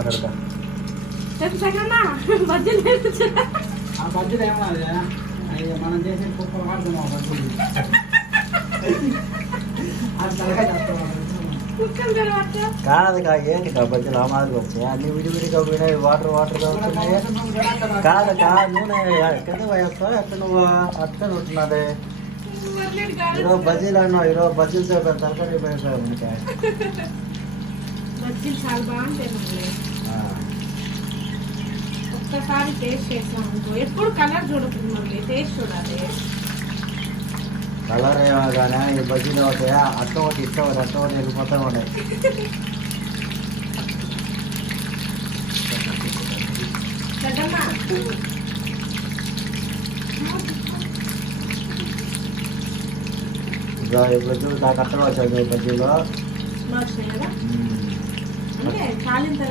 మాట్లాడతా ఆ బజ్జీలు ఏమన్నది మనం చేసే కుక్క వాడుతున్నాం అది తలకాయ కాదు ఏంటి బజ్జీలు ఆ మాదిరి వచ్చాయి అన్ని విడివిడిగా పోయినాయి వాటర్ వస్తున్నాయి కాదు నూనె ఎక్కడ పోయేస్తావు ఎక్కడ నువ్వు అట్లా ఉంటున్నది ఈరోజు బజ్జీలు అన్నావు ఈరోజు బజ్జీలతో తలకాయ పోయిపోయావు ఇంకా చాలా బాగుంటాయి. ఒక్కసారి టేస్ట్ చేసాం అనుకో ఎప్పుడు కలర్ చూడకుండా మళ్ళీ టేస్ట్ చూడాలి. కలర్ ఏమో కానీ ఈ బజ్జీలు అవుతాయి అట్ట ఒకటి ఇట్ట ఒకటి వెళ్ళిపోతా ఉన్నాయి. ఇప్పుడు నాకు అట్ట వచ్చాయి బజ్జీలు అంటే కాలిన తర్వాత